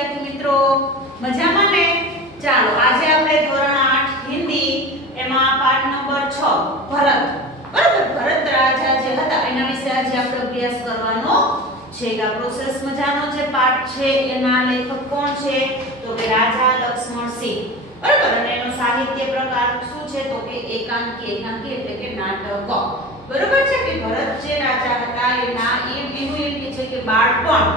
વિદ્યાર્થી મિત્રો મજામાં ને? ચાલો આજે આપણે ધોરણ 8 હિન્દી એમાં પાઠ નંબર 6 ભરત. બરાબર, ભરત રાજા જે હતા એના વિશે આજે આપણે અભ્યાસ કરવાનો છે. આ પ્રોસેસ મજાનો જે પાઠ છે એના લેખક કોણ છે? તો કે રાજા લક્ષ્મણસિંહ. બરાબર, અને એનો સાહિત્ય પ્રકાર શું છે? તો કે એકાંકી. એકાંકી એટલે કે નાટક. બરોબર છે કે ભરત જે રાજા હતા એના એનું એમ કે છે કે બાળપણ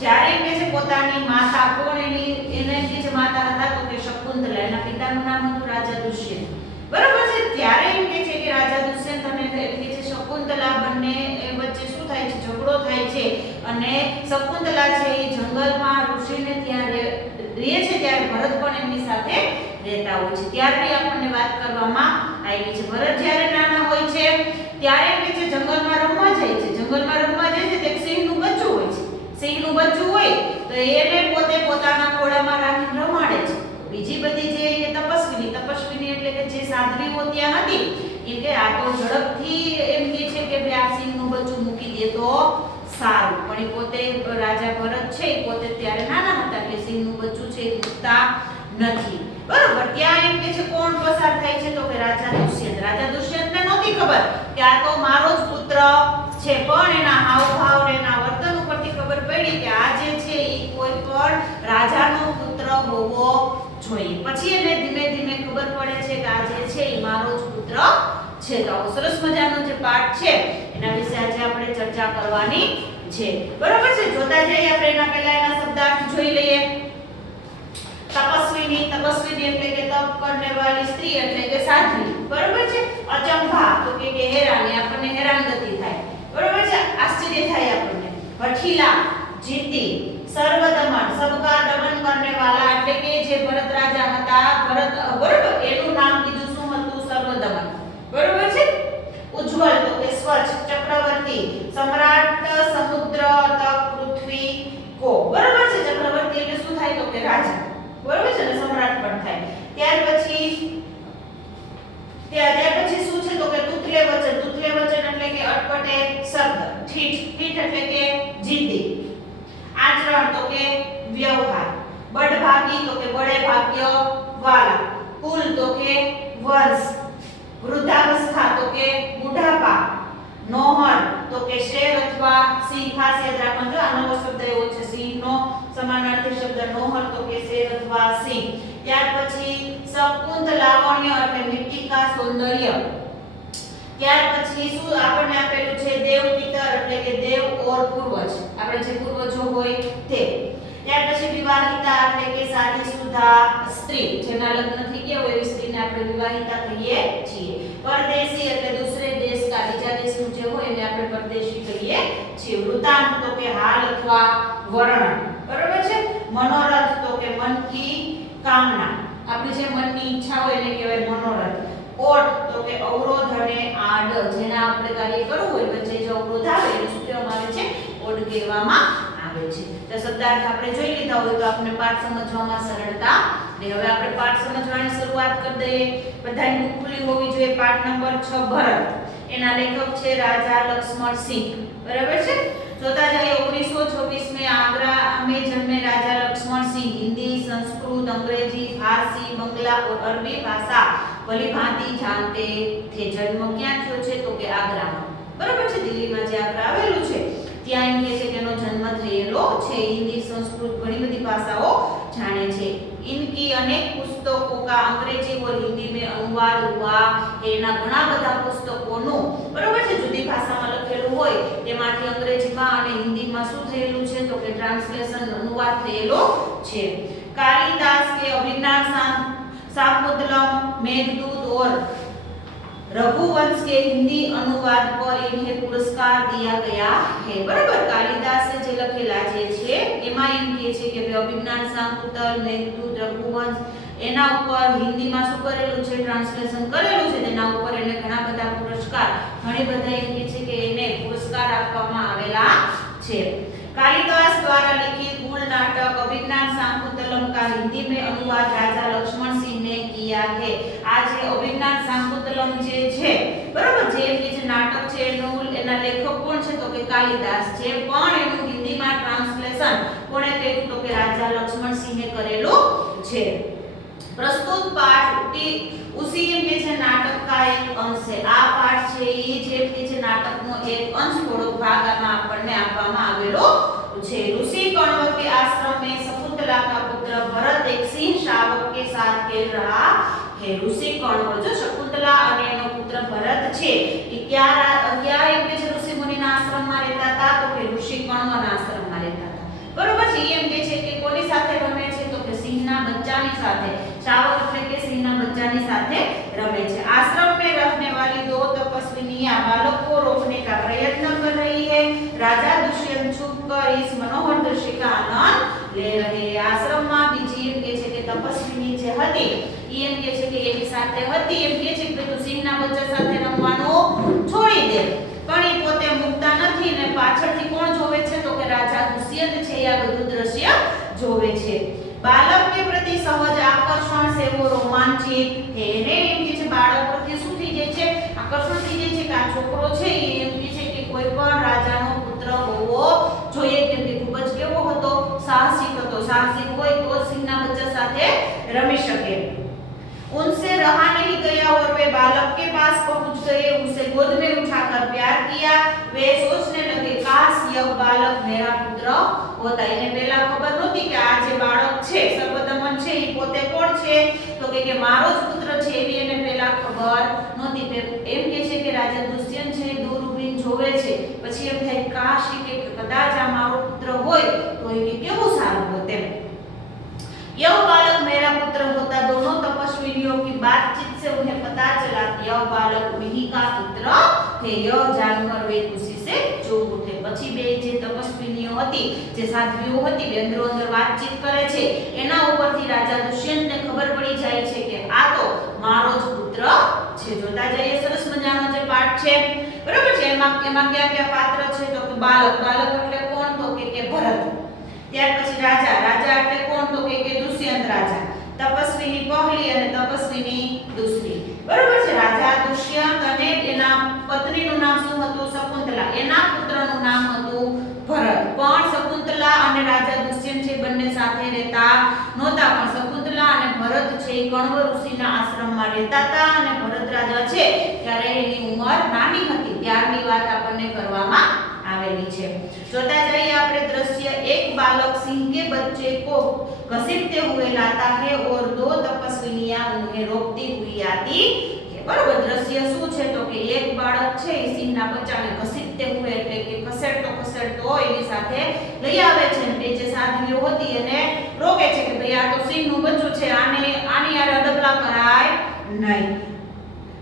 જ્યારે એમ કે છે પોતાની માતા કોણ એને કે છે માતા હતા તો કે શકુંતલા. એના પિતાનું નામ હતું રાજા દુષ્યંત. બરોબર છે, ત્યારે એમ કે છે કે રાજા દુષ્યંત અને એમ કે છે શકુંતલા બંને વચ્ચે શું થાય છે? ઝઘડો થાય છે અને શકુંતલા છે એ જંગલમાં ઋષિને ત્યાં રહે છે ત્યારે ભરત પણ એમની સાથે રહેતા હોય છે. ત્યારની આપણને વાત કરવામાં આવી છે. ભરત જ્યારે નાના હોય છે ત્યારે એમ કે છે જંગલમાં રમવા જાય છે. જંગલમાં રમવા જાય છે તે સિંહનું બચ્ચું હોય છે. સિંહનું બચ્ચું હોય તો એને પોતે પોતાના ખોળામાં રાખીને રમાડે છે. બીજી બધી જે તપસ્વીની એટલે કે જે સાધ્વીઓ ત્યાં હતી એ કે આ તો ઝડપથી એમ કે છે કે ભાઈ આ સિંહનું બચ્ચું મૂકી દે તો સારું, પણ એ પોતે રાજા ભરત છે એ પોતે ત્યારે નાના હતા એટલે સિંહનું બચ્ચું છે એ મૂકતા નથી. બરોબર, ત્યાં એમ કે છે કોણ પસાર થાય છે? તો કે રાજા દુષ્યંત. રાજા દુષ્યંતને નહોતી ખબર કે આ તો મારો જ પુત્ર છે, પણ એના હાવભાવ ને એના વર્તન ઉપરથી ખબર પડી કે આ જે છે એ કોઈ પણ રાજાનો પુત્ર હોવો જોઈએ. પછી એને ધીમે ધીમે ખબર પડે છે કે આ જે છે એ મારો જ પુત્ર છે. તો સરસ મજાનો જે પાઠ છે એના વિશે આજે આપણે ચર્ચા કરવાની છે. બરોબર છે, જોતા જઈએ આપણે. એના પહેલા એના શબ્દાર્થ જોઈ લઈએ. તપસ્વીની એટલે કે તપ કરને વાળી સ્ત્રી એટલે કે સાધ્વી. બરોબર છે. અચંભા તો કે હેરાની, આપણને હેરાનગતિ થાય. બરોબર છે, આશ્ચર્ય થાય આપણને. હઠીલા જીતી. સર્વદમન સબકા દમન કરને વાલા એટલે કે જે ભરત રાજા હતા ભરત, બરોબર, એનું નામ કીધું શું હતું? સર્વદમન. બરોબર છે. ઉજ્જવલ તો કે સ્વચ્છ. ચક્રવર્તી સમ્રાટ સમુદ્ર તક પૃથ્વી કો. બરોબર છે, ચક્રવર્તી એટલે શું થાય? તો કે રાજા. બરોબર છે ને, સમ્રાટ પણ થાય. ત્યાર પછી શું છે? તો કે તુતલે વચન. તુતલે વચન એટલે કે અટપટે શબ્દ. ઠીઠ એટલે કે જીદ્દી. આચરણ તો કે વ્યવહાર. બડભાગી તો કે બડે ભાગ્ય વાલા. કુલ તો કે વંશ. વૃદ્ધાવસ્થા તો કે બુઢાપા. નોહર તો કે શેર અથવા સિંહ. ખાસ યાદ રાખવાનું, આ નવો શબ્દ એવો છે સિંહનો સમાનાર્થી શબ્દ નોહર તો કે શેર અથવા સિંહ. ત્યાર પછી શકુંત લાવણ્ય એટલે મિટ્ટિકા સૌંદર્ય. ત્યાર પછી શું આપણને આપેલું છે? દેવ પિતર એટલે કે દેવ ઓર પૂર્વજ, આપણે જે પૂર્વજો હોય તે. ત્યાર પછી વિવાહિતા એટલે કે શાદીશુદા સ્ત્રી, જેના લગ્ન થઈ ગયા હોય એવી સ્ત્રીને આપણે વિવાહિતા કહીએ છીએ. પરદેશી એટલે દૂસરે દેશ કા, બીજા દેશનું જે હોય એને આપણે પરદેશી કહીએ છીએ. વૃતાંત તો કે હાલ અથવા વર્ણન. બરોબર છે. મનોરથ તો કે મન કી કામના, આપણી જે મનની ઈચ્છા હોય એને કહેવાય મનોરથ. ઓટ તો કે અવરોધ અને આડ, જેના આપણે કાર્ય કરવું હોય વચ્ચે જે અવરોધ આવે એને શું કહેવામાં આવે છે? ઓટ કહેવામાં આવે છે. તો શબ્દાર્થ આપણે જોઈ લીધા હોય તો આપણે પાઠ સમજવામાં સરળતા રહે. હવે આપણે પાઠ સમજવાની શરૂઆત કરી દઈએ. બધાની બુક ખુલ્લી હોવી જોઈએ. પાઠ નંબર 6 ભરત. એના લેખક છે રાજા લક્ષ્મણસિંહ. બરાબર છે. જોતા જઈએ. 1926 में आगरा में जन्मे राजा लक्ष्मण सिंह हिंदी, संस्कृत, अंग्रेजी, फारसी, बंगला और अरबी भाषा भली भांति जानते थे. जन्म ક્યાં થયો છે? તો કે આગ્રામાં. બરાબર છે, દિલ્હીમાં જે આગ્રા આવેલું છે ત્યાં એમ કે છે કે એનો જન્મ થયેલો છે. હિન્દી, સંસ્કૃત ઘણી બધી ભાષાઓ જાણે છે. इनकी अनेक पुस्तकों का अंग्रेजी और हिंदी में अनुवाद हुआ. એના ઘણા બધા પુસ્તકોનું, બરોબર છે, જુદી ભાષામાં લખેલું હોય તેમાંથી અંગ્રેજીમાં અને હિન્દીમાં શું થયેલું છે? તો કે ટ્રાન્સલેશન, અનુવાદ થયેલો છે. कालिदास के अभिज्ञान शाकुंतलम, मेघदूत और रघुवंश के हिंदी अनुवाद पर इन्हें पुरस्कार दिया गया है. बराबर, कालिदासे જે લખેલા જે છે એમાં એમ કહે છે કે અભિજ્ઞાન શાકુંતલ, મેઘદૂત, રઘુવંશ એના ઉપર હિન્દીમાં શું કરેલું છે? ટ્રાન્સલેશન કરેલું છે. તેના ઉપર એને ઘણા બધા પુરસ્કાર, ઘણી બધા એમ કહે છે કે એને પુરસ્કાર આપવામાં આવેલા છે. कालिदास द्वारा लिखित मूल नाटक अभिज्ञान शाकुंतलम का हिंदी में अनुवाद राजा लक्ष्मण सिंह ने किया है. आज अभिज्ञान शाकुंतलम जे છે બરાબર, જે જે નાટક છે એના લેખક કોણ છે? તો કે કાલિદાસ છે, પણ એનું હિન્દીમાં ટ્રાન્સલેશન કોણે કર્યું? તો કે રાજા લક્ષ્મણ છે। प्रस्तुत पाठ उसी एम के छे नाटक का एक अंश है। आ पाठ छे ई जे के छे नाटक नो एक अंश थोड़ो भाग आमा आपने आपवामां आवेलो छे। ऋषि कण्व के आश्रम में शकुंतला का पुत्र भरत एक सिंह शावक के साथ खेल रहा है। ऋषि कण्व जो शकुंतला અને એનો પુત્ર ભરત છે એ ક્યાં એમ કે છે ઋષિ મુનિના આશ્રમમાં રહેતા હતા તો કે ઋષિ કण्वના આશ્રમમાં રહેતા હતા। બરોબર છે। એમ કે છે કે કોની સાથે રમે છે તો કે સિંહના બચ્ચાની સાથે। शावक એટલે કે સિંહના બચ્ચાની સાથે રમે છે। आश्रम में रहने वाली दो तपस्विनियां बालक को रोकने का प्रयत्न कर रही है। राजा दुष्यंत छुपकर इस मनोहर दृश्य का आनंद ले रहे हैं। आश्रम में बीजी एम के છે કે તપસ્વિની જે હતી ઈ એમ કે છે કે એની સાથે હતી એમ કે છે કે તું સિંહના બચ્ચા સાથે રમવાનું છોડી દે પણ એ પોતે મુક્તા નથી ને પાછળથી કોણ જોવે છે તો કે રાજા દુષ્યંત છે આ બધું દ્રશ્ય જોવે છે। बालक के प्रति सहज आकर्षण से वो रोमांचित है। ने एम के छे बाळक प्रति શું થઈ જાય છે આકર્ષણ થઈ જાય છે કે આ છોકરો છે એ એમ કે છે કે કોઈ પણ રાજાનો પુત્ર હોવો જોઈએ કેમ કે ખૂબ જ કેવો હતો સાહસિક હોય તો સિંહના બચ્ચા સાથે રમી શકે। उनसे रहा नहीं गया और वे बालक के पास पहुंच गए। उसे गोद में उठाकर प्यार किया। वे सोचने लगे काश यह बालक मेरा पुत्र होता। इन्हें पहला खबर नहोती कि आ जे बाळक छे सर्वदमन छे ई पोते कोण छे तो के मारो ज पुत्र छे एवी એને પહેલા ખબર નહોતી। એમ કે છે કે રાજા દુષ્યંત છે દૂર ઊભી જોવે છે પછી એમ થાય કાશ કે કદાચ આ મારો પુત્ર હોય તો એ કેવું સારું હોત એમ। यह बालक मेरा पुत्र होता। दोनों तपस्विनियों की बातचीत से उन्हें पता चला कि यह बालक उन्हीं का पुत्र है। यह जानकर वे खुशी से चूप उठे। પછી બે જે તપસ્વિનીઓ હતી જે સાધ્વીઓ હતી બે અંદરો અંદર વાતચીત કરે છે એના ઉપરથી રાજા દુષ્યંતને ખબર પડી જાય છે કે આ તો મારો જ પુત્ર છે। જોતા જઈએ સરસ મજાનો જે પાઠ છે બરાબર છે। એમાં કયા પાત્ર છે તો કે બાલક એટલે કોણ તો કે ભરત। ત્યાર પછી રાજા એટલે કોણ તો કે દુષ્યંત રાજા। તપસ્વીની પહેલી અને તપસ્વીની દૂસરી બરોબર છે। રાજા દુષ્યંત અને એના પત્નીનું નામ શું હતું શકુંતલા। એના પુત્રનું નામ હતું ભરત। પણ શકુંતલા અને રાજા દુષ્યંત છે બંને સાથે રહેતા નહોતા પણ શકુંતલા અને ભરત છે કण्व ઋષિના આશ્રમમાં રહેતા હતા અને ભરત રાજા છે ત્યારે એની ઉંમર નાની હતી ત્યારની વાત આપણને કરવામાં आवेली छे। जोता जाइए आपरे दृश्य। एक बालक सिंह के बच्चे को घसीटते हुए लाता है और दो तपस्विनियां उन्हें रोकती हुई आती है। बराबर दृश्य શું છે તો કે એક બાળક છે એ સિંહના બચ્ચાને ઘસીટતે हुए એટલે કે ખસેડતો એની સાથે લઈ આવે છે અને જે સાધ્વીઓ હતી એને રોકે છે કે ભાઈ આ તો સિંહનું બચ્ચું છે આની યાર અડપલા કરાય નહીં।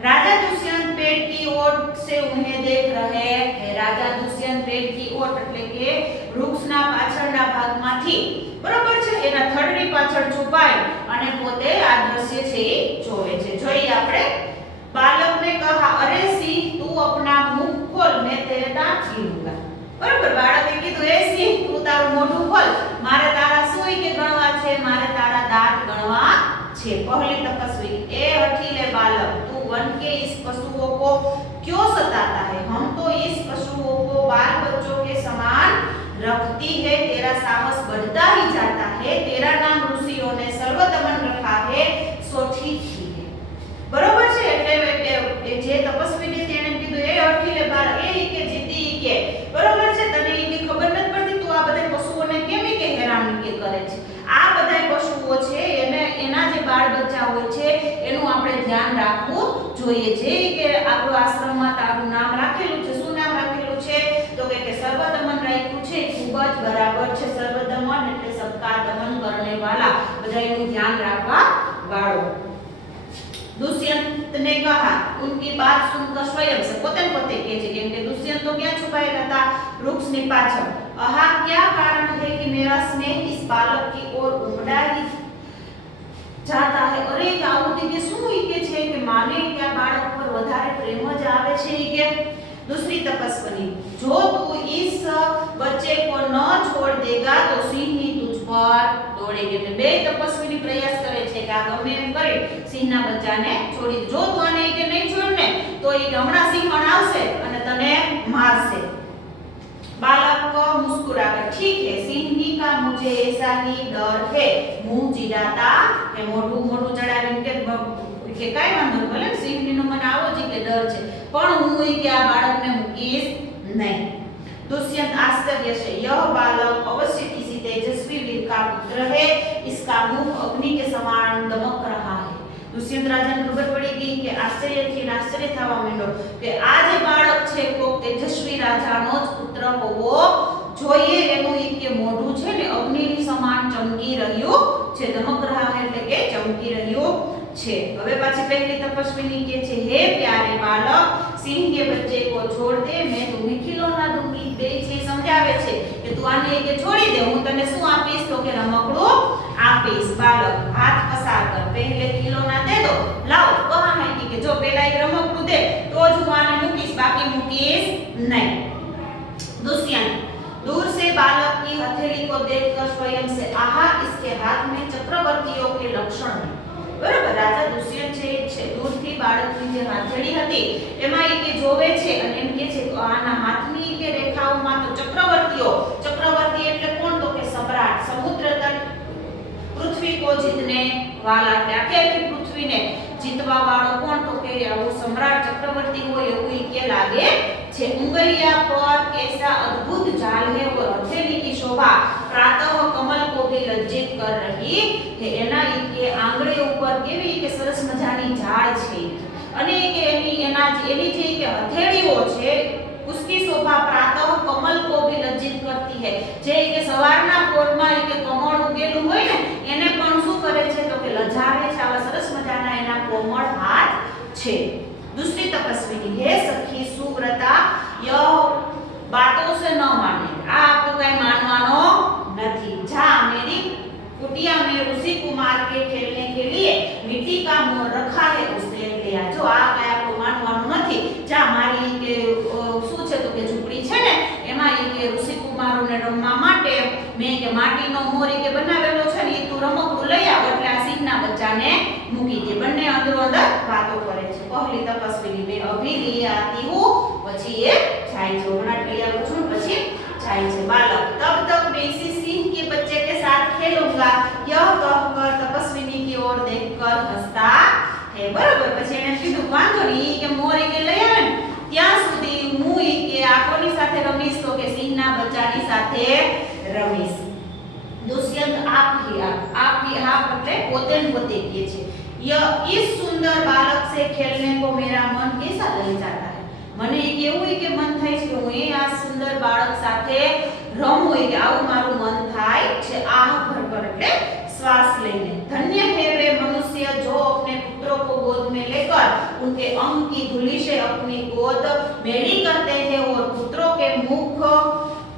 राजा दुष्यंत पेट की ओर से उन्हें देख रहे हैं। राजा दुष्यंत पेट की ओर એટલે કે વૃક્ષના પાછળના ભાગમાંથી બરાબર છે એના થડની પાછળ છુપાઈ અને પોતે આ દ્રશ્ય છે એ જોવે છે। જોઈએ આપણે। बालक ने कहा अरे सिंह तू अपना मुंह खोल मैं तेरे दांत छीलूंगा। बराबर बाळके કીધું એ સિંહ તું તારું મોઢું ખોલ મારે તારા સુઈ કે ગણવા છે મારે તારા દાંત ગણવા छे। पहली तपस्वी ए हठीले बालक तू वन के इस पशुओं को क्यों सताता है। हम तो इस पशुओं को बाल बच्चों के समान रखती है। तेरा साहस बढ़ता ही जाता है। तेरा नाम ऋषियों ने सर्वदमन रखा है सो ठीक ही है। बरोबर छे એટલે જે તપસ્વીને તેણે કીધું એ હઠીલે બાળક એ કે જીતી કે બરોબર છે તને એ ખબર નથી પડતી તું આ બધા પશુઓને કેમ કે હેરાન કે કરે છે। આ બધા પશુઓ છે એના જે બાળ બચ્ચા હોય છે એનું આપણે ધ્યાન રાખવું જોઈએ। જે કે આપણો આશ્રમમાં તારું નામ રાખેલું છે શું નામ રાખેલું છે તો કે સર્વદમન રાખ્યું છે ખૂબ જ બરાબર છે। સર્વદમન એટલે સબકા દમન કરને વાલા બધા એનું ધ્યાન રાખવા વાળો। दुष्यंत ने कहा उनकी बात सुनकर स्वयं से पोते कहे छे केम के दुष्यंत तो क्या छुपाएगा था वृक्षની પાછળ। आहा क्या कारण है कि मेरा स्नेह इस बालक की ओर उमड़ा ही जाता है। अरे गाउदी के શું ઈકે છે કે માને કે આ બાળક પર વધારે પ્રેમ જ આવે છે ઈકે। दूसरी तपस्विनी जो तू इस बच्चे को न छोड़ देगा तो सिंह ही तुझ पर दौड़ेगे। એટલે બે તપસ્વીની પ્રયાસ કરે છે કે આ ગમે એમ કરી સિંહના બચ્ચાને છોડી જો તું આને કે નહીં છોડ ને તો એ હમણાં સિંહ આવશે અને તને મારશે। बालक मुस्कुराकर, ठीक है सिंह का मुझे ऐसा ही डर है, मुंह चिड़ाता है, मोटू मोटू चढ़ावीने के काई वांधो भले सिंहનો મને આવો જ કે ડર છે પણ હું એ કે આ બાળકને મૂકીશ નહીં। दुष्यंत आश्चर्य से, यह बालक अवश्य किसी तेजस्वी वीर का पुत्र है, इसका मुख अग्नि के समान दमक रहा है। दुष्यंत राजा ने खबर पड़ी गई कि आश्चर्य थवा માંડ્યો કે આ જે બાળક છે કોક તેજસ્વી રાજાનો જ પુત્ર હોવો જોઈએ। એનું ઈ કે મોઢું છે ને અગ્નિની સમાન ચમકી રહ્યું છે, દમક रहा है એટલે કે ચમકી રહ્યું છે। હવે પાછી પહેલી તપસ્વીની કે છે, હે પ્યારે બાલક, સિંહ के बच्चे को छोड़ दे, मैं तुम्हें खिलौना दूंगी। બે છે સમજાવે છે કે તું આને કે છોડી દે, હું તને શું આપીશ તો કે રમકડું આપીશ। બાલક હાથ પસાર કર, પહેલે ખिलौना दे दो, લાવ કહા હે કે જો પહેલા એક રમકડું દે તો જ હું આને મૂકીશ, બાકી મૂકીશ નહીં। दुष्यंत दूर से बालक की हथेली को देखकर स्वयं से, आहा इसके हाथ में चक्रवर्तियों के लक्षण है। बराबर, राजा दुष्यंत છે દૂરથી બાળકની જે હથેળી હતી એમાં એ કે જોવે છે અને એમ કે છે આના હાથની કે રેખાઓમાં તો ચક્રવર્તી એટલે કોણ તો કે સમ્રાટ, સમુદ્ર તટ પૃથ્વી को जीतने वाला, એટલે આખી પૃથ્વીને જીતવા વાળો કોણ તો કે આવો સમ્રાટ ચક્રવર્તી હોય એવું ઈ કે લાગે છે। उंगलियां पर कैसा अद्भुत जाल है और हथेली की शोभा प्रातः कमल को भी लज्जित कर रही है। એના ઈ કે આંગળી ઉપર કેવી કે સરસ મજાની ઝાડ છે અને કે એની જે કે હથેળીઓ છે उसकी शोभा प्रातः कमल को भी लज्जित करती है। જે કે સવારના પોરમાં કે કમળ ઉગેલું હોય ને એને પણ શું કરે છે તો કે લજાવે છે। આવા સરસ મજાના એના કોમળ હાથ છે। दूसरी तपस्वी, हे सखी सुव्रता, यह बातों से न माने, आपको कहीं मानवानो नहीं। जा मेरी कुटिया में ऋषि कुमार के खेलने के लिए मिट्टी का मोर रखा है, उससे ले आ। जो आ कहीं आपको मानवानो नहीं, जा मारी के શું છે તો કે ઝૂંપડી છે ને એમાં ઈ કે ઋષિ કુમારોને રમવા માટે મેં કે માટીનો મોર ઈ કે બનાવેલો છે ને ઈ તું રમકડું લઈ આવ એટલે આ સિંહના બચ્ચાને મૂકી દે। બંને અંદરો અંદર વાતો કરે છે। પહેલી તપસ્વી, मैं अभी लिए आती हूँ, પછી એ જાય છે, હમણાં લઈ આવું છું પછી જાય છે। बालक, तब तक मैं इसी सिंह के बच्चे के साथ खेलूंगा, यह कहकर तपस्विनी की ओर देखकर हंसता है। बराबर, પછી એને કીધું વાંધો નહીં કે મોર ઈ કે લઈ આવે ને ત્યાં સુધી હું ઈ કે આ કોની સાથે રમીશ તો કે સિંહના બચ્ચાની સાથે રમીશ। दुष्यंत आप ही आप એટલે પોતે ને પોતે કહે છે, यह इस सुंदर बालक से खेलने को मेरा मन कैसा लग जाता है। મને એ કેવું કે મન થાય છે કે હું આ સુંદર બાળક સાથે રમું કે આવું મારું મન થાય છે। આહ ભર એટલે श्वास लेने। धन्य है वे मनुष्य जो अपने पुत्रों को गोद में लेकर उनके अंग की धूलि से अपनी गोद मेली करते हैं और पुत्रों के मुख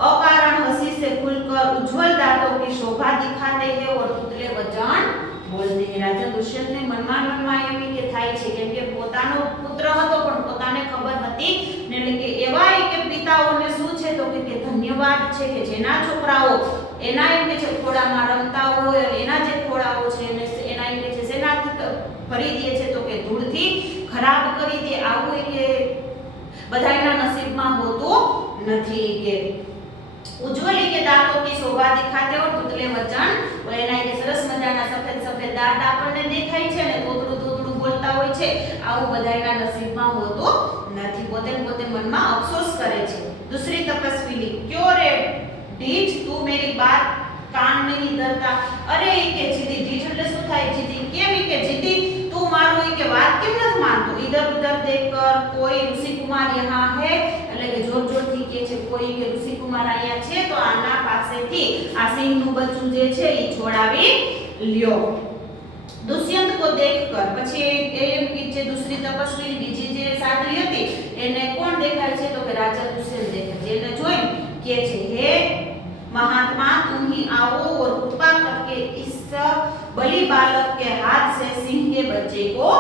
अकारण हंसी से खुलकर उज्जवल दांतों की शोभा दिखाते हैं और पुतले वचन बोलते हैं। राजा दुष्यंतने મનમાં એવી કે થાય છે કેમ કે પોતાનો પુત્ર હતો પણ પોતાને ખબર હતી ને એટલે કે એવા કે પિતાઓને શું છે તો કે ધન્યવાદ છે કે જેના છોકરાઓ એના એમ કે છે ખોળામાં રમતા હોય અને એના જે ખોળાઓ છે એના એમ કે છે સેનાથી ભરી દે છે તો કે ધૂળથી ખરાબ કરી દે। આવું કે બધાયના નસીબમાં હોતું નથી કે उज्ज्वली के दांतों की शोभा दिखाते और पुतले वचन એના કે સરસ મજાના સફેદ દાંત આપણને દેખાય છે ને તોતરું બોલતા હોય છે આવું બધાયના નસીબમાં હોતું નથી। પોતે મનમાં અફસોસ કરે છે। दूसरी तपस्वी, क्यों रे ढीठ, तू मेरी बात कान नहीं धरता। अरे के जीदी, ढीठ એટલે શું થાય જીદી, કેમ કે જીદી તું મારું કે વાત કેમ નથી માનતો। इधर उधर देखकर कोई ऋषि कुमार यहाँ है, એટલે કે જોરથી કે છે કોઈ કે ઋષિ કુમાર અહીંયા છે તો આના પાસેથી આ સિંહનું બચ્ચું જે છે ઈ છોડાવી લ્યો। दुष्यंत को देखकर પછી એમ કે છે दूसरी तपस्वी બીજી જે સાધવી હતી એને કોણ દેખાય છે તો કે રાજા दुष्यंत દેખાય છે। એને જોઈ કે છે, हे महात्मा, तुम ही आओ और कृपा करके इस बलि बालक के हाथ से सिंह के बच्चे को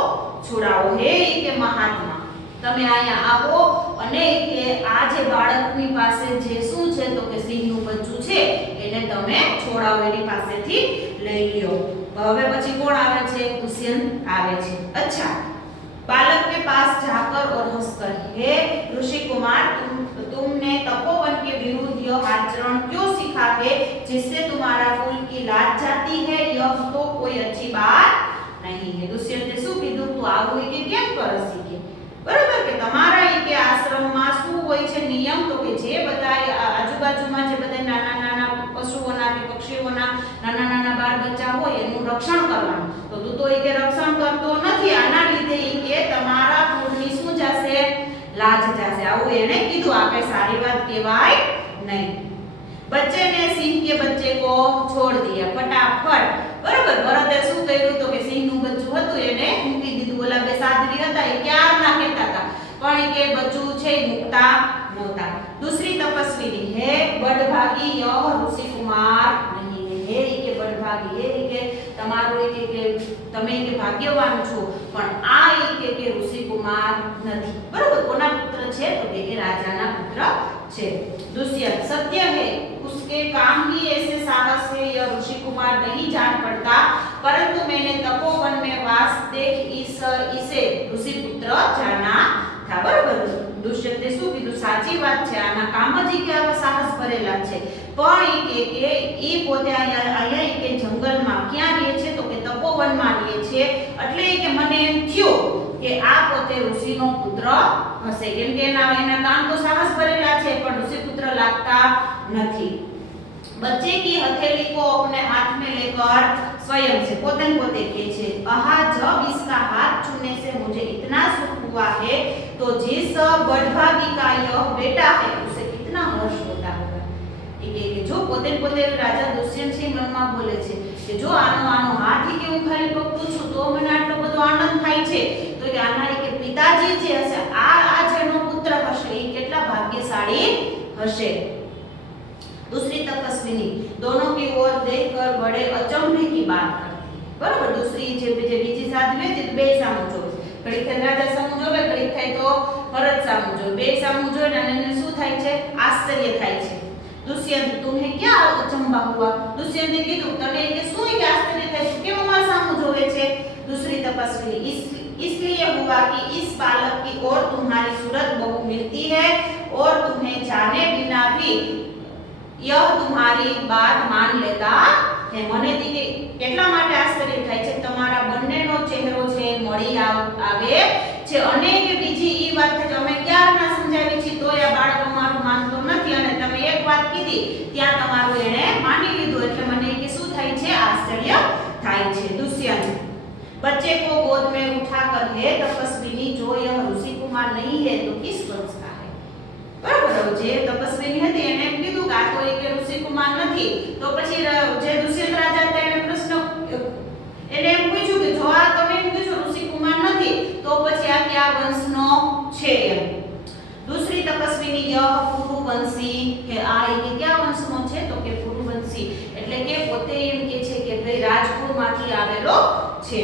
छुड़ाओ। हे के महात्मा, તમે અહીંયા આવો અને કે આ જે બાળકની પાસે જે શું છે તો કે સિંહનું બચ્ચું છે એને તમે છોડાવો, એની પાસેથી લઈ લ્યો। હવે પછી કોણ આવે છે? दुष्यंत આવે છે। अच्छा, बालक के पास जाकर और हंसकर, हे ऋषि कुमार, तुमने तपोवन के विरुद्ध यह आचरण क्यों सीखा है जिससे तुम्हारा कुल की लाज जाती है, यह तो कोई अच्छी बात नहीं है। દુષ્યંતે શું કીધું તું આવું કે કેમ કરસી કે બરાબર કે તમારા એ કે આશ્રમમાં શું હોય છે નિયમ તો કે જે બધા આજુબાજુમાં જે બધા નાના નાના પશુઓના કે પક્ષીઓના નાના નાના બાળ બચ્ચા હોય એનું રક્ષણ કરવાનું, તો તું તો એ કે રક્ષણ કરતો નથી, આના લીધે એ કે તમારા કુળની શું જશે, લાજ જશે, આવું એને કીધું। આપણે સારી વાત કહેવાય નહીં। बच्चे ने सिंह के बच्चे को छोड़ दिया फटाफट, बराबर। भरते શું કર્યું તો કે સિંહનું બચ્ચું હતું એને મૂકી દીધું। ઓલા બે સાધવી હતા એ ક્યારના કહેતા હતા પણ એ કે બચ્ચું છે એ મૂકતા નહોતા। दूसरी तपस्विनी है बड़भागी यह ऋषि कुमार नहीं है, એ કે બડભાગી એ કે તમારો એ કે તમે કે ભાગ્યવાન છો પણ આ એ કે ઋષિ કુમાર નથી, બરાબર। કોના પુત્ર છે તો કે રાજાના પુત્ર છે। दुष्यंत सत्य है उसके काम ही ऐसे साहस है, यह ऋषि कुमार नहीं जान पड़ता, परंतु मैंने तपोवन में वास देख इसे ऋषि पुत्र जाना था, बराबर। दुष्यंते શું કીધું સાચી વાત છે, આના કામ જ કે આવા સાહસ ભરેલા છે પણ એ કે એ પોતે અહીંયા કે જંગલમાં ક્યાં રહે છે તો કે તપોવનમાં રહે છે, એટલે કે મને એમ થયું કે આ પોતે ઋષિનો પુત્ર હશે કેમ કે એના કામ તો સાહસ ભરેલા છે પણ ઋષि પુત્ર લાગતા નથી। बच्चे की हथेली को अपने हाथ में लेकर स्वयं से पोते के छे आहा जब इसका हाथ छूने से मुझे इतना सुख हुआ है तो जिस बड़भागी का यह बेटा है उसे कितना हर्ष होता होगा। કે જો પોતે રાજા દુષ્યંત છે મનમાં બોલે છે કે જો આનો હાથ કે હું ખાલી પકડું છું તો મને આટલો બધો આનંદ થાય છે, તો કે આના કે પિતાજી જે હશે આ જેનો પુત્ર હશે એ કેટલા ભાગ્યશાળી હશે। दूसरी तपस्विनी दोनों की ओर देखकर बड़े अचंभे की बात करती है, बराबर। दूसरी जे बीजी साधवी હતી બે સામુ જોવે, ઘડીક થાય રાજા સામુ જોવે, ઘડીક થાય તો ભરત સામુ જોવે, બે સામુ જોઈને અને એને શું થાય છે આશ્ચર્ય થાય છે। दुष्यंत तुम्हें क्या अचंभा हुआ, दुष्यंते कीधुं तने के શું કે આશ્ચર્ય થાય છે કેમ અમાર સામુ જોવે છે। दूसरी तपस्विनी इसलिए हुआ कि इस बालक की ओर तुम्हारी सूरत बहुत मिलती है और तुम्हें जाने बिना भी यह तुम्हारी बात मान लेता है। મને કે એટલા માટે આશ્ચર્ય થાય છે તમારા બંનેનો ચહેરો છે મળી આવે છે અને કે બીજી ઈ વાત છે અમે ક્યારના સમજાવી છે તો આ બાળક અમારું માનતો નથી અને તમે એક વાત કીધી ત્યાં તમારું એને માની લીધું એટલે મને કે શું થાય છે આશ્ચર્ય થાય છે। दुष्यंत बच्चे को गोद में उठाकर हे तपस्विनी जो यह ऋषि कुमार नहीं है तो किस वंश का है, बराबर। જે તપસ્વીની હતી એને એમ કીધું કે આ તો એક ઋષિ કુમાર નથી, તો પછી જે દુષ્યંત રાજા હતા એને પ્રશ્ન એને એમ પૂછ્યું કે જો આ તમે એમ કીધું ઋષિ કુમાર નથી તો પછી આ કયા વંશનો છે એમ। दूसरी तपस्विनी यह पुरुवंशी है, આ એ કયા વંશનો છે તો કે પુરુવંશી, એટલે કે પોતે એમ કે છે કે ભાઈ રાજકુળમાંથી આવેલો છે।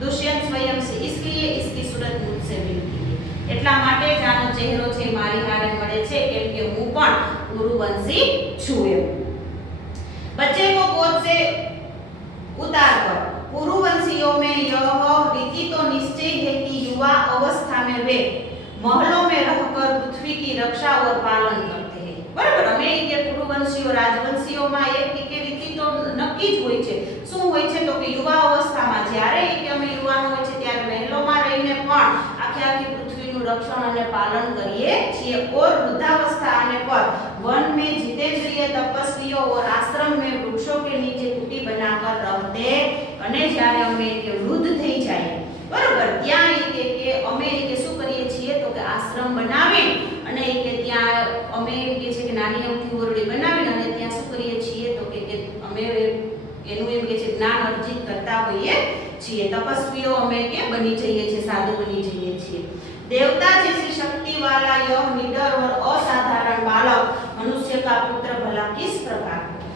दुष्यंत स्वयं से इसलिए इसकी सूरत मुझसे मिलती है, એટલા માટે જ આનો ચહેરો છે મારી હારે મળે છે કેમ કે હું પણ પુરુવંશી છું એમ। बच्चे को गोद से उतारकर पुरुवंशियों में यह रीति तो निश्चय है कि युवा अवस्था में वे महलों में रहकर पृथ्वी की रक्षा और पालन करते हैं, बराबर। અમે કે પુરુવંશીઓ રાજવંશીઓમાં એક કે રીતિ તો નક્કી જ હોય છે, શું હોય છે તો કે યુવા અવસ્થામાં જ્યારે કે અમે યુવાનો હોય છે ત્યારે મહેલોમાં રહીને પણ આખી પૃથ્વીનું રક્ષણ અને પાલન કરીએ છીએ और वृद्धावस्था आने पर वन में जितेंद्रिय तपस्वियों और आश्रम में वृक्षों के नीचे कुटी बनाकर रहते અને જ્યારે અમે કે વૃદ્ધ થઈ જાય બરાબર ત્યાં કે અમે કે શું કરીએ છીએ તો કે આશ્રમ બનાવી અને કે ત્યાં અમે કે છે કે નાની અમથી ઓરડી બનાવીને અને ત્યાં શું કરીએ છીએ તો કે અમે એનું એમ કે છે જ્ઞાન અર્જિત કરતા હોઈએ છીએ। તપસ્વીઓ અમે કે બની જઈએ છીએ, સાધુ બની જઈએ છીએ। देवता जैसी शक्ति वाला यह निडर और असाधारण बालक मनुष्य का पुत्र भला किस प्रकार होगा,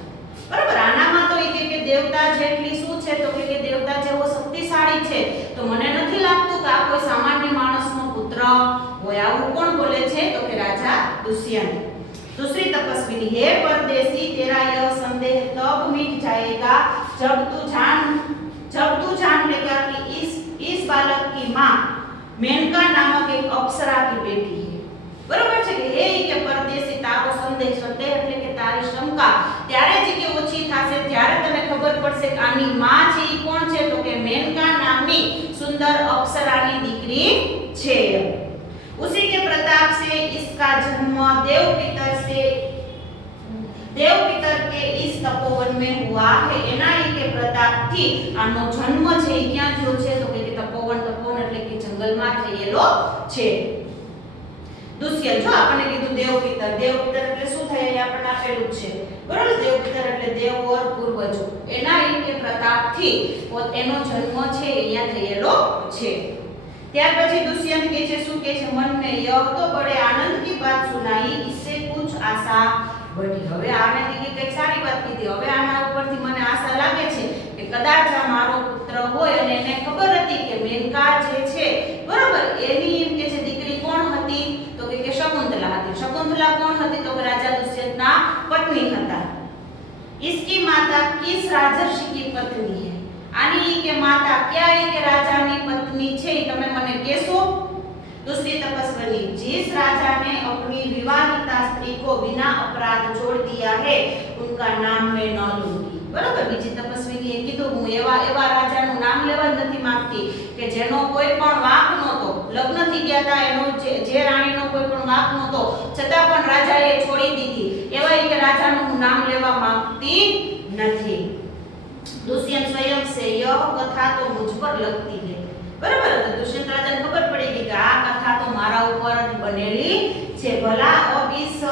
बराबर। આનામાં તો એ કે દેવતા જેટલી શું છે તો કે દેવતા જેવો શક્તિશાળી છે તો મને નથી લાગતું કે આ કોઈ સામાન્ય માણસનો પુત્ર હોય, આવું કોણ બોલે છે તો કે રાજા दुष्यंत। दूसरी तपस्विनी हे परदेसी तेरा यह संदेह तब मिट जाएगा जब तू जान लेगा कि इस बालक की मां मेनका नामक एक अप्सरा की बेटी है, બરોબર છે કે હે કે પરદેશી તારો સંદેશ તે એટલે કે તારી શંકા ત્યારે જ કે ઓછી થશે જ્યારે તને ખબર પડશે કે આની માં છે ઈ કોણ છે તો કે મેનકા નામની સુંદર અપ્સરાની દીકરી છે। उसी के प्रताप से इसका जन्म देव पितर के इस तपोवन में हुआ है। एना के प्रताप थी आनो जन्म छे क्या थयो छे तो के तपोवन એટલે કે જંગલમાં થયેલો છે। દુષ્યંત જો આપણે કીધું દેવપિતર એટલે શું થાય એ આપણને આપેલું છે બરોબર। દેવપિતર એટલે દેવો ઓર પૂર્વજો એના કે પ્રતાપથી એનો જન્મ છે અહીંયા થયેલો છે। ત્યાર પછી દુષ્યંત કહે છે શું કહે છે મન में यह तो बड़े आनंद की बात सुनाई इससे कुछ आशा बढ़ी। હવે આને દીકી કઈ સારી વાત કીધી હવે આના ઉપરથી મને આશા લાગે છે કે કદાચ આ મારો પુત્ર હોય અને એને ખબર હતી કે મેનકા જે છે બરોબર એની એમ કે છે દીકરી કોણ હતી તો કે શકુંતલા હતી। શકુંતલા કોણ હતી તો રાજા દુષ્યંતના પત્ની હતા। इसकी माता किस राजर्षि की पत्नी है आनी के माता क्या है के राजानी पत्नी छे तमे मने केसो। दूसरी तपस्विनी जिस राजा ने अपनी विवाहिता स्त्री को बिना अपराध छोड़ दिया है उनका नाम मैं न लूंगी बराबर। बीजी तपस्विनी ए कीधुं हूं एवा राजाનું નામ લેવા નથી માંગતી કે જેનો કોઈ પણ વાક નહોતો લગ્ન થઈ ગયા હતા એનો જે રાણીનો કોઈ પણ વાક નહોતો છતાં પણ રાજાએ છોડી દીધી એવા એક રાજાનું નામ લેવા માંગતી નથી। दुष्यंत स्वयं से यह कथा तो मुझ पर लगती है बराबर। तो दुष्यंत राजा ने खबर पड़ी कि आ कथा तो मारा ऊपर बनेली छे। भला अब इस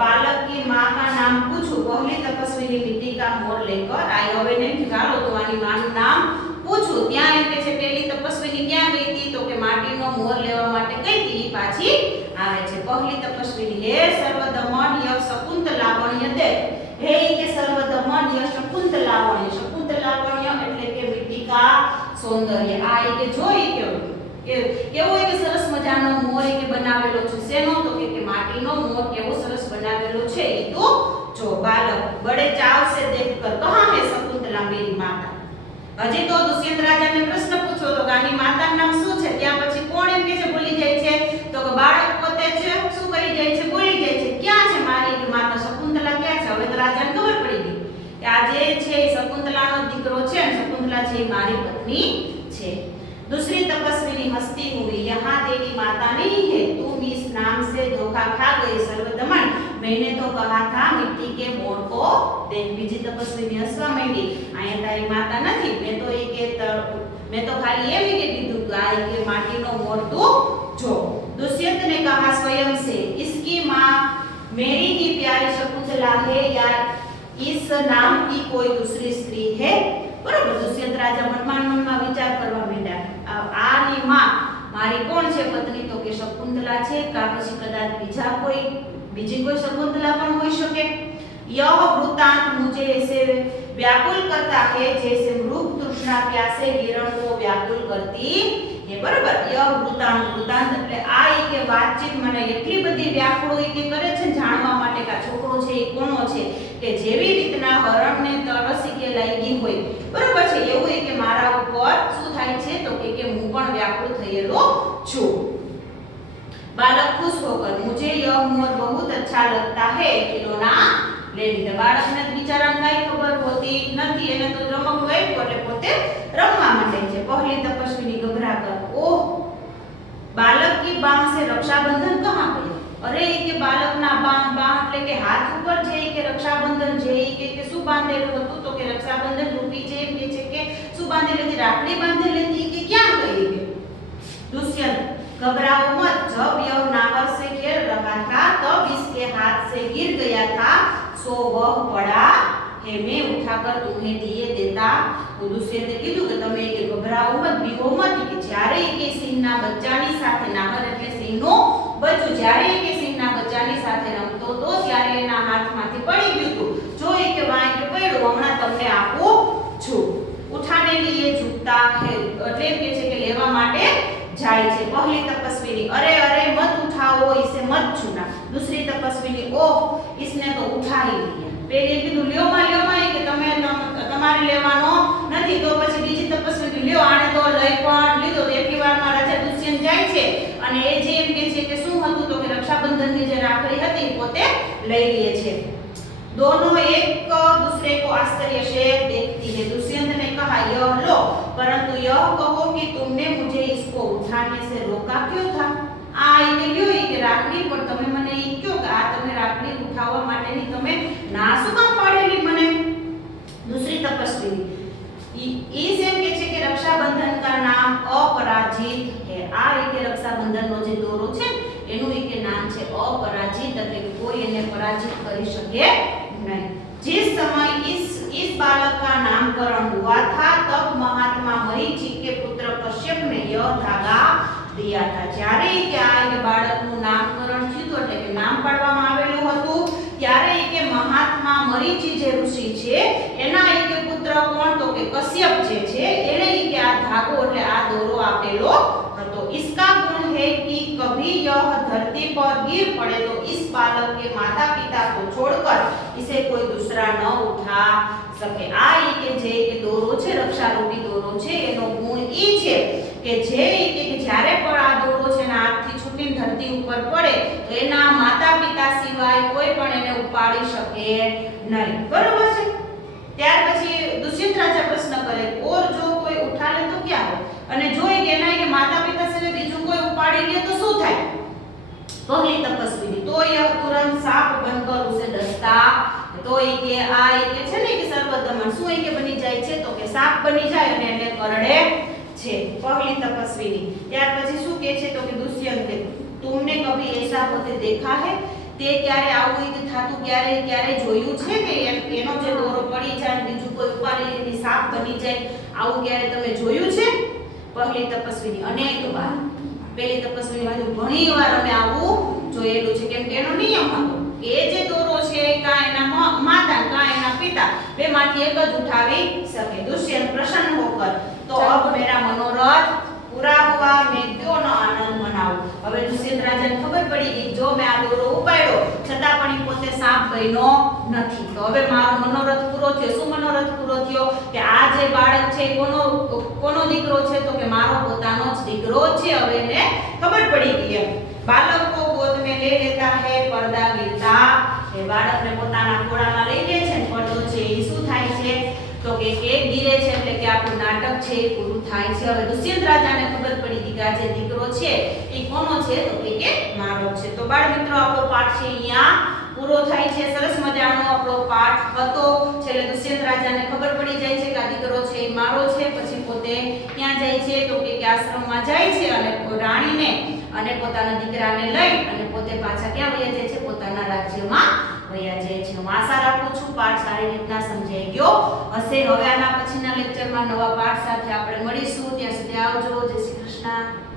बालक की मां का नाम पूछूं। पहली तपस्विनी मिट्टी का मोर लेकर आई હવે નહીં ચાલો તો આની માનું નામ પૂછું। ત્યાં એમ કે છે પેલી તપસ્વિની ક્યાં ગઈ હતી તો કે માટીનો મોર લેવા માટે ગઈ હતી પાછી આવે છે। પહેલી તપસ્વિની હે સર્વદમન ય શકુંતલાવણ્ય દેખ હે કે સર્વદમન ય શકુંતલાવણ્ય શકુંતલાવણ્ય એટલે કે મિટ્ટી का સૌંદર્ય આ કે જોઈ કેવો એક સરસ મજાનો મોર કે બનાવેલો છે શેનો તો કે માટીનો મોર કેવો સરસ બનાવેલો છે એ તો જો બાલક बड़े चाव से देखकर कहां है शकुंतला मेरी माता। હજી તો દુષ્યંત રાજાને પ્રશ્ન પૂછ્યો તો આની માતાનું નામ શું છે ત્યાં પછી કોણ એમ કે છે બોલી જાય છે તો કે બાળક પોતે જ શું કરી જાય છે બોલી જાય છે ક્યાં છે મારી માતા શકુંતલા ક્યાં છે। હવે તો રાજાને ખબર પડી ગઈ કે આ જે છે શકુંતલાનો દીકરો છે અને શકુંતલા છે મારી પત્ની છે। दूसरी तपस्विनी हंसती हुई यहाँ तेरी माता नहीं है तुम इस नाम से धोखा खा गई सर्वदमन मैंने तो कहा था मिट्टी के मोर को देख। बीजी तपस्विनी हंसवा માંડી आया तारी माता नहीं मैं तो खाली ये भी के कीधुं गाय के माटीनो मोर तू जो। दुष्यंत ने कहा स्वयं से इसकी माँ मेरी ही प्यारी शकुंतला है या इस नाम की कोई दूसरी स्त्री है बराबर। दुष्यंत राजा મનમાં વિચાર કરવા માંડ્યા આની માં મારી કોણ છે પત્ની તો કે શકુંતલા છે કા પછી કદાચ બીજી કોઈ શકુંતલા પણ હોઈ શકે। यह वृत्तांत मुझे ऐसे व्याकुल करता है जैसे मृग तृष्णा प्यासे हिरण को व्याकुल करती है बराबर। यह वृत्तांत એટલે આ કે વાતચીત મને એટલી બધી વ્યાકુળ કે કરે છે જાણવા માટે કે છોકરો છે એ કોનો છે કે જેવી રીતના હરણને તરસી કે લાગી હોય બરાબર છે એવું કે મારા ઉપર શું થાય છે તો કે હું પણ વ્યાકુળ થયેલો છું। बालक खुश होकर मुझे यह मोर बहुत अच्छा लगता है खिलौना ले લીધા। બાળકને બિચારાને કઈ ખબર હોતી નથી એને તો રમકડું આપ્યું એટલે પોતે રમવા માંડે છે। પહેલી તપસ્વીની ગભરા કર ઓહ बालक की बाह से रक्षाबंधन कहां गयो। अरे के बालकना बाह એટલે કે હાથ ઉપર જે કે રક્ષાબંધન જે કે શું બાંધેલું હતું તો કે રક્ષાબંધન રૂપી જે કે છે કે શું બાંધેલી હતી રાખડી બાંધેલી હતી કે ક્યાં ગઈ કે। दुष्यंत घबराओ मत जब यह नावर से खेल रहा था तब इसके हाथ से गिर गया था सो वह पड़ा है मैं उठाकर तुम्हें दिए देता। तो दुष्यंते कीधुं के तमे के घबराओ मत बीवो मत के જ્યારે કે સિંહના બચ્ચાની સાથે નાહર એટલે સિંહનો બચ્ચું જ્યારે કે સિંહના બચ્ચાની સાથે રમતો તો ત્યારે એના હાથમાંથી પડી ગયું હતું જો એ કે વાય કે પડ્યો હમણાં તમને આપું છું। ઉઠાને लिए झुकता है એટલે કે છે કે લેવા માટે જાય છે। પહેલી તપસ્વીની अरे अरे मत उठाओ इसे मत छूना। दूसरी तपस्वीनी ओह इसने तो उठा ही लिया। પેલી કીધું લ્યોમાં કે તમે તમારે લેવાનો નથી તો પછી બીજી તપસ્વીની લ્યો આને તો લઈ પણ લીધો। તો એટલી વારમાં રાજા દુષ્યંત જાય છે અને એ જે એમ કે છે કે શું હતું તો કે રક્ષाबंधनની જે રાખડી હતી પોતે લઈ લે છે। दोनों एक दूसरे को आश्चर्य से देखती है। दुष्यंत ने कहा यह लो, परंतु यह कहो कि तुमने मुझे इसको उठाने से रोका क्यों था। आ इने લ્યો ઈ કે રાખડી પર તમે મને ઈ કયો કે આ તમે રાખડી ઉઠાવવા માટેની તમે ના શું કામ પાડેલી મને। दूसरी तपस्वी इस एम के છે કે रक्षाबंधन का नाम अपराजित है। आ ઈ કે रक्षाबंधन નો જે દોરો છે એનું ઈ કે નામ છે अपराजित, એટલે કે કોઈ એને પરાજિત કરી શકે नहीं। जिस समय इस बालक का नामकरण हुआ था तब महात्मा मरीचि के पुत्र कश्यप ने यह धागा दिया था। જ્યારે કે આ કે બાળકનું નામકરણ થયું તો એટલે કે નામ પાડવામાં આવેલું હતું ત્યારે કે મહાત્મા મરીચી જે ઋષિ છે એના કે પુત્ર કોણ તો કે કશ્યપ જે છે એને કે આ ધાગો એટલે આ દોરો આપેલો હતો। इसका गुण है कि कभी यह धरती पर गिर पड़े तो इस बालक के माता पिता को छोड़कर इसे कोई दूसरा न उठा सके। आ કે જે કે દોરો છે રક્ષારૂપી દોરો છે એનો ગુણ ઈ છે કે જે કે જ્યારે પણ આ દોરો છે ને હાથથી છૂટીને ધરતી ઉપર પડે તો એના માતા પિતા સિવાય કોઈ પણ એને ઉપાડી શકે નહીં। બરોબર છે। ત્યાર પછી દુષ્યંત રાજા પ્રશ્ન કરે और जो कोई उठा ले तो क्या हो, અને જો કે એના કે માતા પિતા સિવાય બીજું કોઈ ઉપાડી લે તો શું થાય। पहली तपस्वी तो यह तुरंत सांप बनकर उसे डसता तो ये के आ ये के છે ને કે સર્વદમન શું એ કે બની જાય છે તો કે સાપ બની જાય અને એને કરડે છે। पहली तपस्वी ત્યાર પછી શું કહે છે તો કે दुष्यंत तुमने कभी ऐसा होते देखा है, તે ક્યારે આવું કે થાતું ક્યારે જોયું છે કે એનો જે દોરો પડી જાય બીજું કોઈ ઉપાડી એની સાપ બની જાય આવું ક્યારે તમે જોયું છે। पहली तपस्वी અનેક વાર, પહેલી તપસ્વીની વાત ઘણી વાર અમે આવું જોયેલું છે કેમ કે એનો નિયમ હતો કે એ જે દોરો છે કા એના માતા કા એના પિતા બેમાંથી એક જ ઉઠાવી શકે। दुष्यंत प्रसन्न होकर तो अब मेरा मनोरथ पूरा हुआ, मैं क्यों न आनंद मनाऊं। હવે દુષ્યંત રાજાને ખબર પડી ગઈ જો મેં આ દોરો ઉપાડ્યો છતાં પણ ઈ પોતે સાપ બન્યો નથી તો હવે મારો મનોરથ પૂરો થયો। શું મનોરથ પૂરો થયો કે આ જે બાળક છે કોનો દીકરો છે તો કે મારો પોતાનો જ દીકરો છે। હવે એને ખબર પડી ગઈ એમ। બાળક को गोद में ले लेता है, पर्दा गिरता है। બાળકને પોતાના ખોળામાં લઈ લે છે ને પડદો છે ઈ શું થાય છે તો કે ગીરે છે એટલે કે આપણું નાટક છે એ પૂરું થાય છે। હવે દુષ્યંત રાજાને ખબર પડી ગઈ કે આ જે દીકરો છે એ કોનો છે તો કે મારો છે। તો બાળ મિત્રો આપણો પાઠ છે અહીંયા પૂરો થાય છે। સરસ મજાનો આપણો પાઠ હતો। છેલ્લે દુષ્યંત રાજાને ખબર પડી જાય છે કે આ દીકરો છે એ મારો છે। પછી પોતે ક્યાં જાય છે તો કે આશ્રમમાં જાય છે અને રાણીને અને પોતાના દીકરાને લઈ અને પોતે પાછા ક્યાં વયા જાય છે પોતાના રાજ્યમાં વયા જાય છે। હું આશા રાખું છું પાઠ સારી રીતના સમજાઈ ગયો હશે। હવે આના પછીના લેક્ચરમાં નવા પાઠ સાથે આપણે મળીશું। ત્યાં સુધી આવજો। જય શ્રી કૃષ્ણ।